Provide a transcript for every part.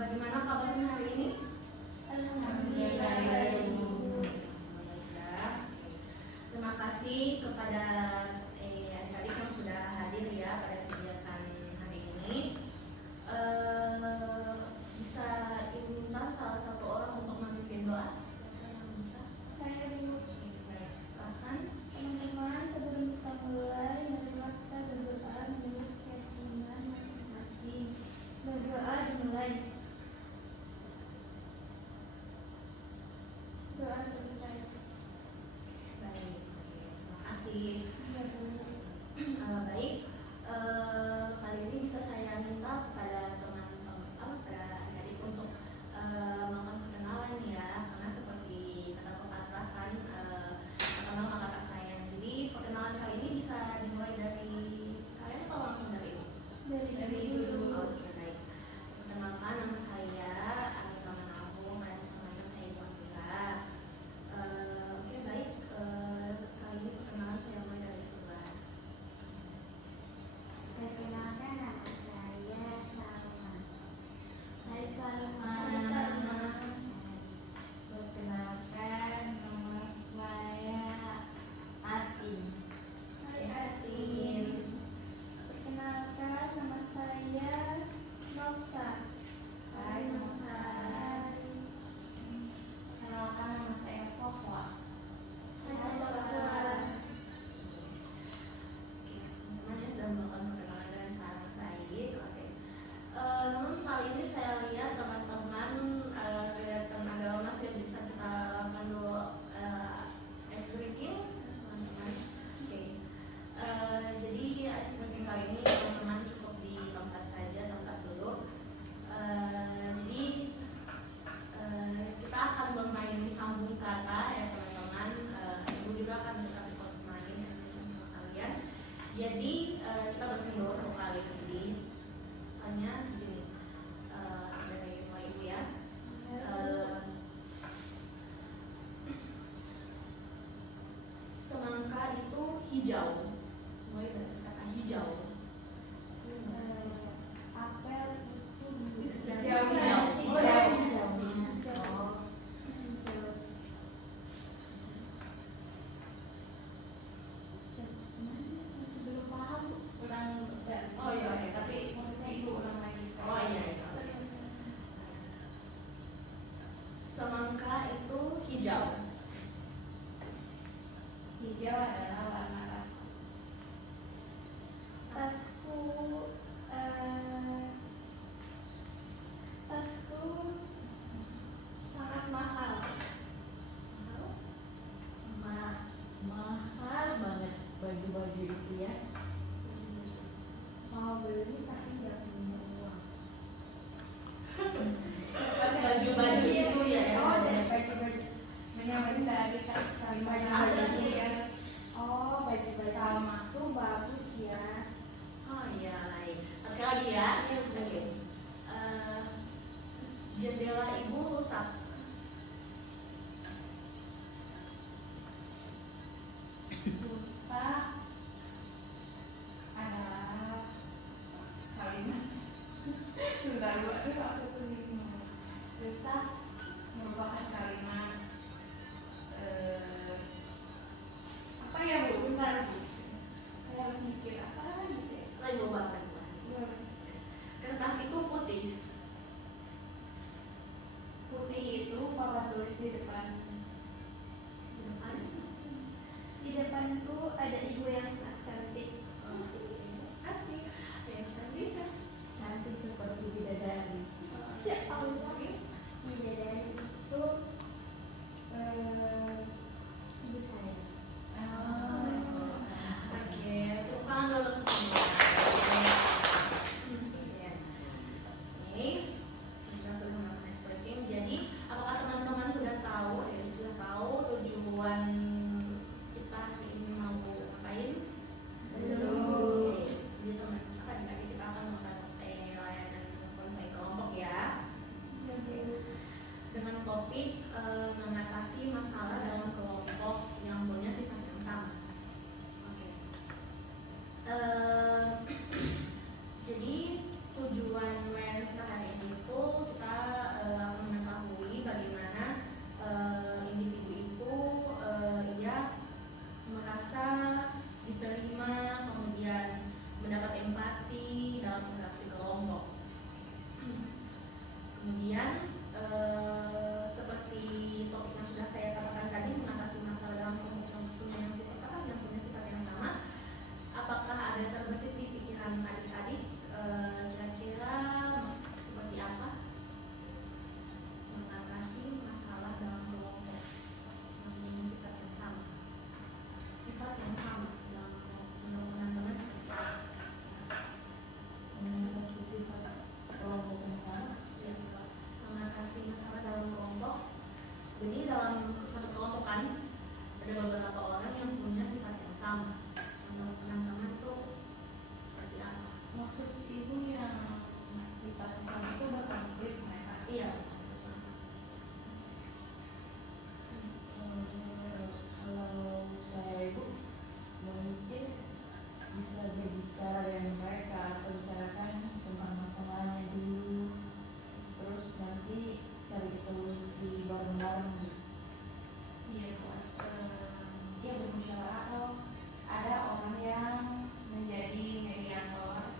Bagaimana kabarnya hari ini? Alhamdulillah. Terima kasih kepada adik-adik yang sudah hadir ya pada kegiatan hari ini. Bisa diminta salah satu orang untuk memimpin doa? Siapa yang bisa? Saya dulu. Baik, silakan. Teman-teman, sebelum kita mulai, marilah kita berdoa menurut keyakinan masing-masing. Berdoa dimulai. Doa selesai. Baik, terima kasih. Ya, Bu. Baik, kali ini bisa saya minta kepada teman-teman, kepada adik untuk melakukan perkenalan ya, karena seperti kata pepatah kan, kenal maka tak sayang. Jadi perkenalan kali ini bisa dimulai dari kalian atau langsung dari ibu? Dari dulu. Oke, baik. Perkenalkan, nama saya Anita Manabung dan sebelumnya saya Ibu Amira. Oke, baik. Kali ini perkenalan saya mulai dari sebelah. Perkenalkan, nama saya Salma. Hai Salma. Perkenalkan, nama saya Atin. Hai Atin. Perkenalkan, nama saya Nofsa. Hai Nofsa. Perkenalkan, nama saya Sofwa. Hai Sofwa. Oke, teman-teman yang sudah melakukan perkenalan dengan sangat baik. Oke. Namun kali ini saya lihat teman-teman kegiatan agama masih bisa kita lakukan dulu ice breaking, teman-teman. Oke. Jadi ice breaking kali ini teman-teman cukup di tempat saja, tempat dulu. Jadi kita akan bermain sambung kata ya teman-teman. Ibu juga akan bermain ice breaking sama kalian. Jadi kita bermain dulu satu kali. Jadi soalnya gini, dari mulai ibu ya. Semangka itu hijau. Mulai dari kata hijau. Apel itu Hijau. Belum paham. Oh iya, tapi maksudnya ibu ulang lagi. Oh iya. Semangka itu hijau. Hijau adalah warna ras. Tasku sangat mahal. Mahal banget baju-baju itu ya. Mau beli tapi nggak punya uang. Baju-baju itu ya. Oh, dari baju-baju. Benar-benar dari baju-baju ya. Oh, baju-baju Salma tuh bagus ya. Oh iya, baik. Oke lagi ya. Oke. Jendela ibu rusak. Rusak adalah kalimat. Bentar, aku tuh bingung. Rusak merupakan kalimat apa ya Bu? Bentar Bu. Saya harus mikir apa gitu ya. Lagi mau banget. Kertas itu putih. Putih itu papa tulis di depan. Di depan tuh ada ibu yang sangat cantik. Asik. Ya, cantik kan? Cantik seperti bidadari. Siapa lagi? Bidadari itu ibu saya. Oh, merasa diterima, kemudian mendapat empati dalam interaksi kelompok. Kemudian seperti topik yang sudah saya katakan tadi, mengatasi masalah dalam kelompok yang punya sifat yang sama. Apakah ada terbesit di pikiran adik-adik kira-kira seperti apa mengatasi masalah dalam kelompok yang punya sifat yang sama? Sifat yang sama dalam kelompok menurut teman-teman seperti apa? Mengatasi sifat kelompok yang sama. Ya, mengatasi masalah dalam kelompok. Jadi dalam satu kelompok kan ada beberapa orang yang punya sifat yang sama. Menurut teman-teman itu seperti apa? Maksud ibu yang sifat sama itu udah konflik mereka. Iya. Kalau saya ibu mungkin bisa berbicara dengan mereka atau bicarakan tentang masalahnya dulu, terus nanti cari solusi bareng-bareng gitu. Iya, buat dia bermusyawarah atau ada orang yang menjadi mediator,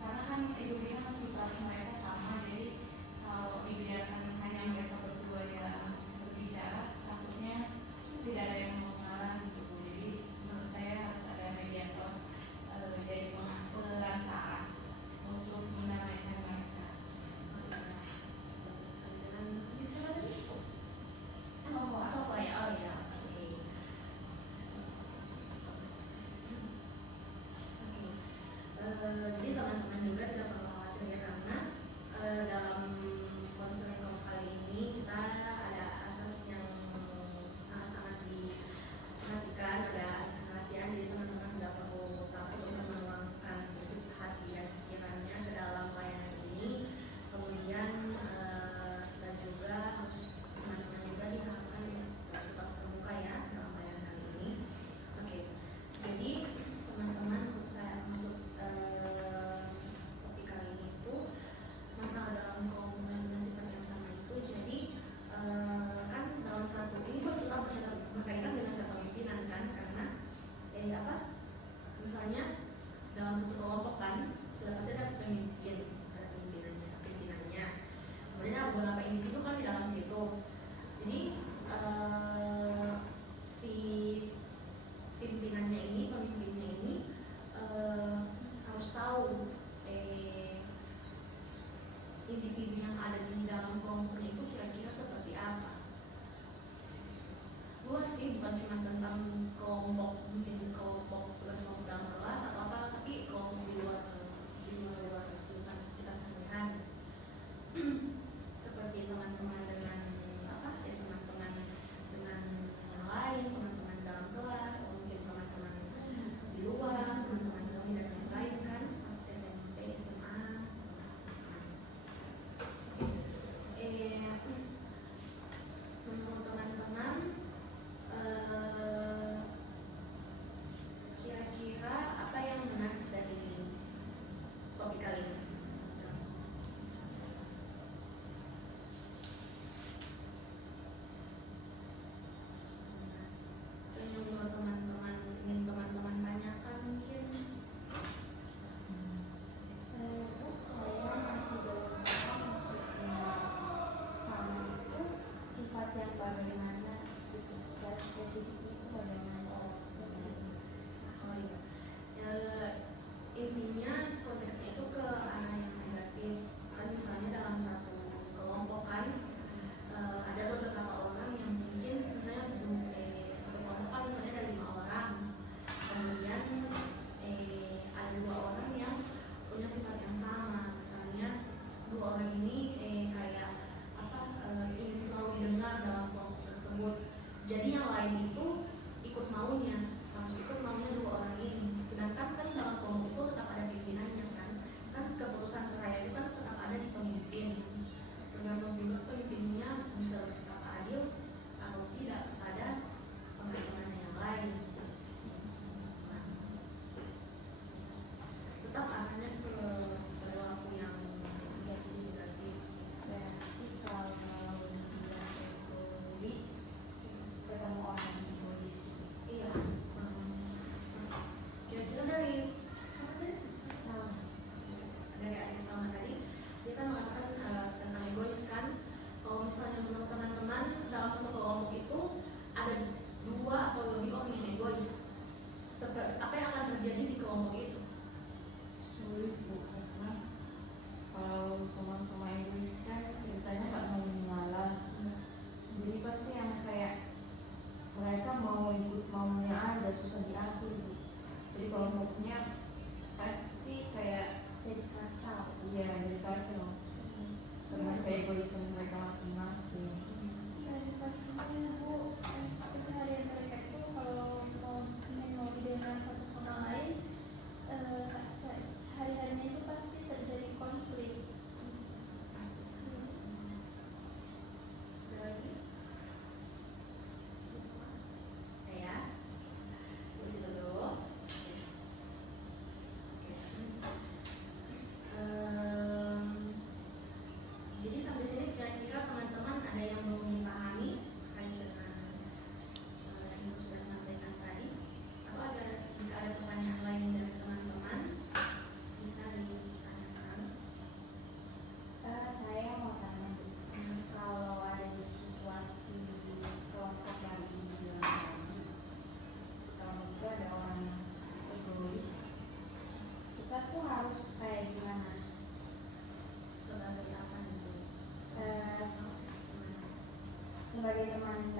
karena kan ibu bilang sifat mereka sama, jadi kalau dibiarkan hanya mereka berdua yang berbicara, takutnya tidak ada yang mau mengalah gitu. Jadi menurut saya harus ada mediator, jadi perantara untuk mendamaikan mereka. Sopo ya, oh ya, oke. Jadi teman-teman juga tidak perlu khawatir ya, karena dalam konseling kelompok kali ini kita ada asas yang sangat-sangat diperhatikan, ada asas kerahasiaan, jadi teman-teman tidak perlu takut untuk meluangkan isi hati dan pikirannya ke dalam pelayanan ini. Kemudian kita juga harus teman-teman juga diharapkan tetap terbuka ya dalam pelayanan ini. Oke, jadi teman-teman saya maksud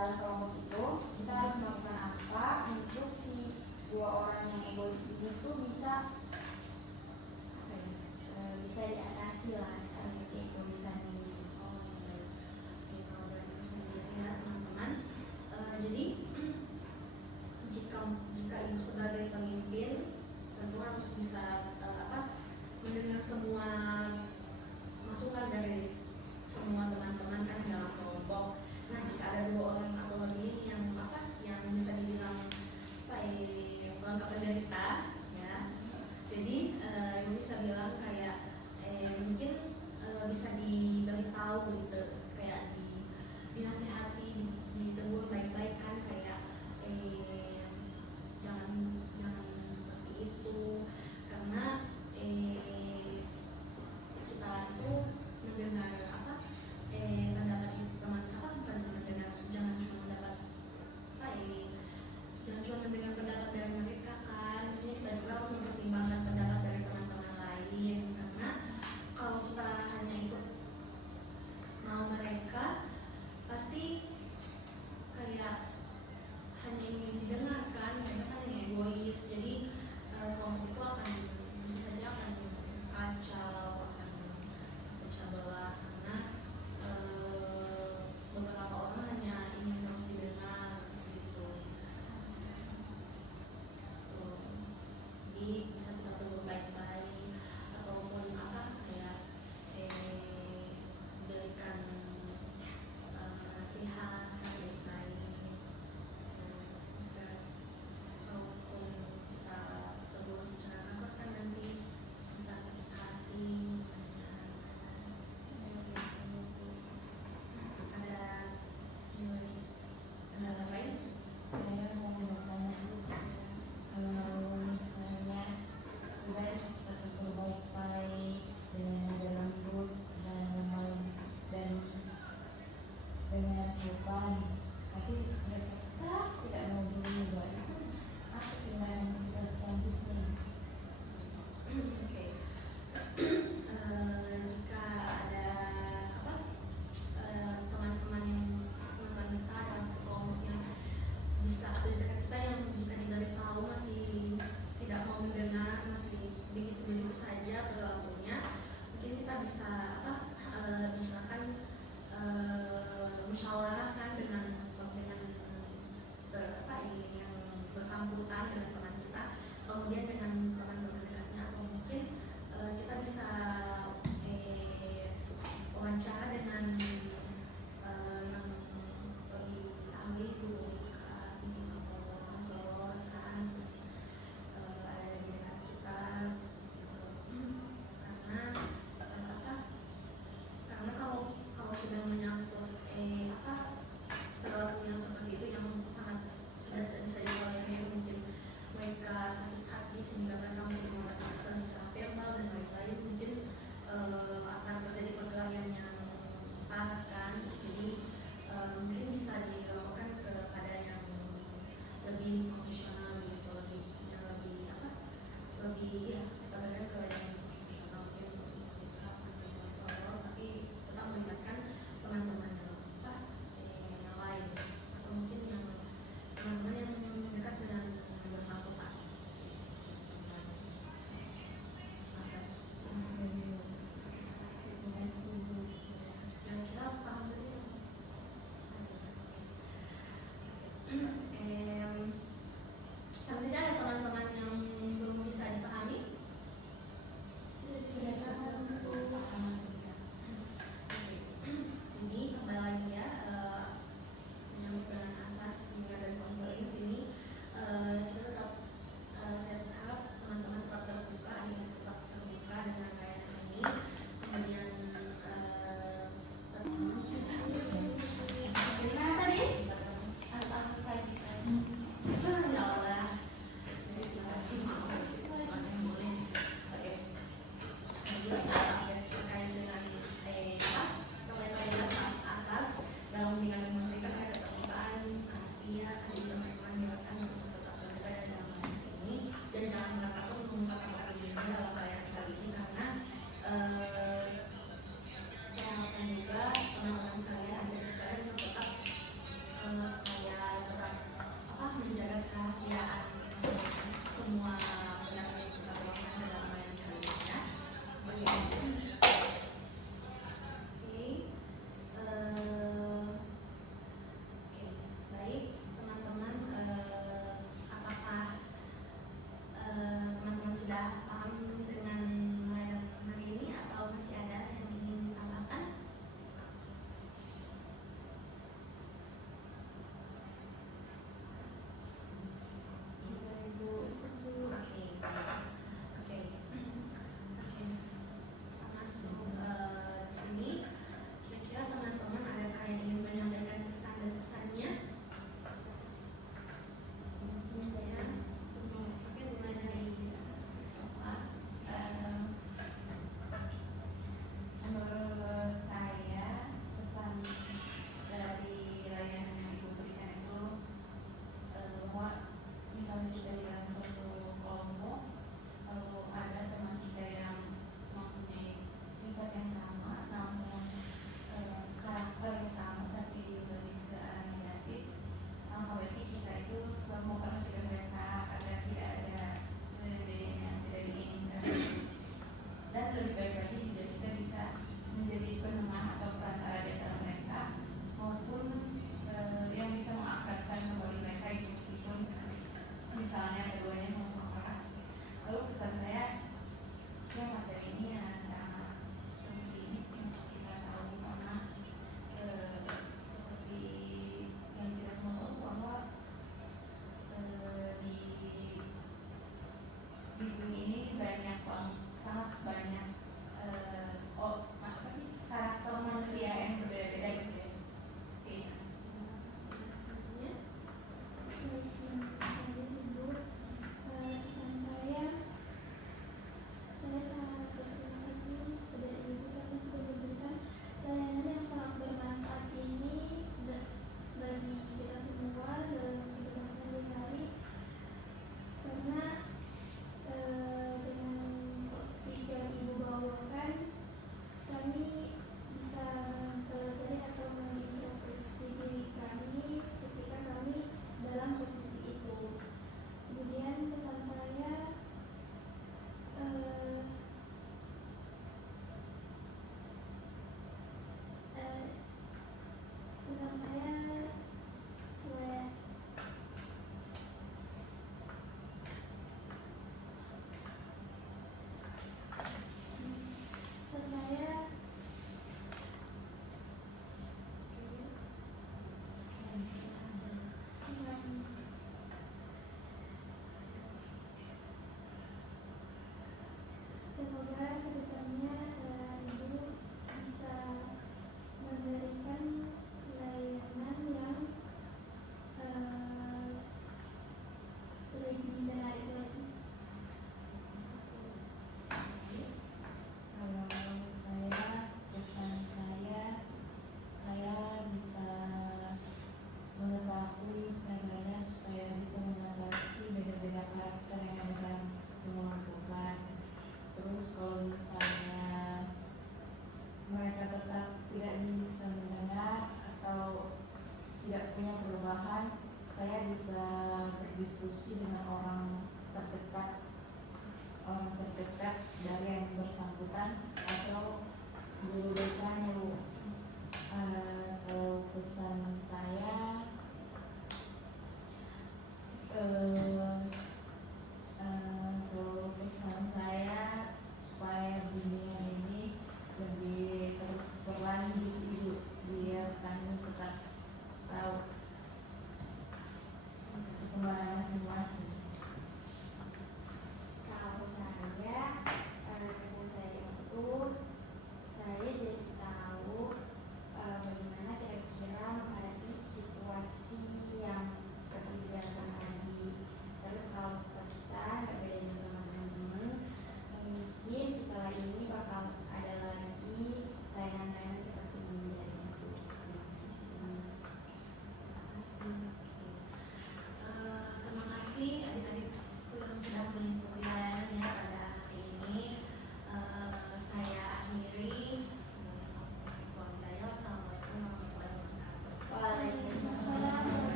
dalam kelompok itu kita harus melakukan apa untuk si dua orang yang egois ini tuh bisa apa ya, bisa diatasi lah karena keegoisan ini. Oh, baik. Oke, kalau dari itu sendiri ya teman-teman. Jadi jika ibu sebagai pemimpin tentu harus bisa mendengar semua masukan dari semua teman-teman kan dalam kelompok. Nah, jika ada dua orang atau lebih yang bisa dibilang melengkapi dari kita, ya. Jadi ibu bisa bilang kayak mungkin bisa diberitahu gitu, kayak dinasehati, ditegur baik-baik kan, kayak jangan seperti itu karena kita itu mendengar pendapat teman bukan mendengar, jangan cuma mendapat jangan cuma mendengar pendapat dari mereka kan, maksudnya kita juga harus mempertimbangkan pendapat dari teman-teman lain, karena kalau kita hanya ikut mau diskusi dengan orang terdekat dari yang bersangkutan atau guru BK-nya Bu. Kalau pesan saya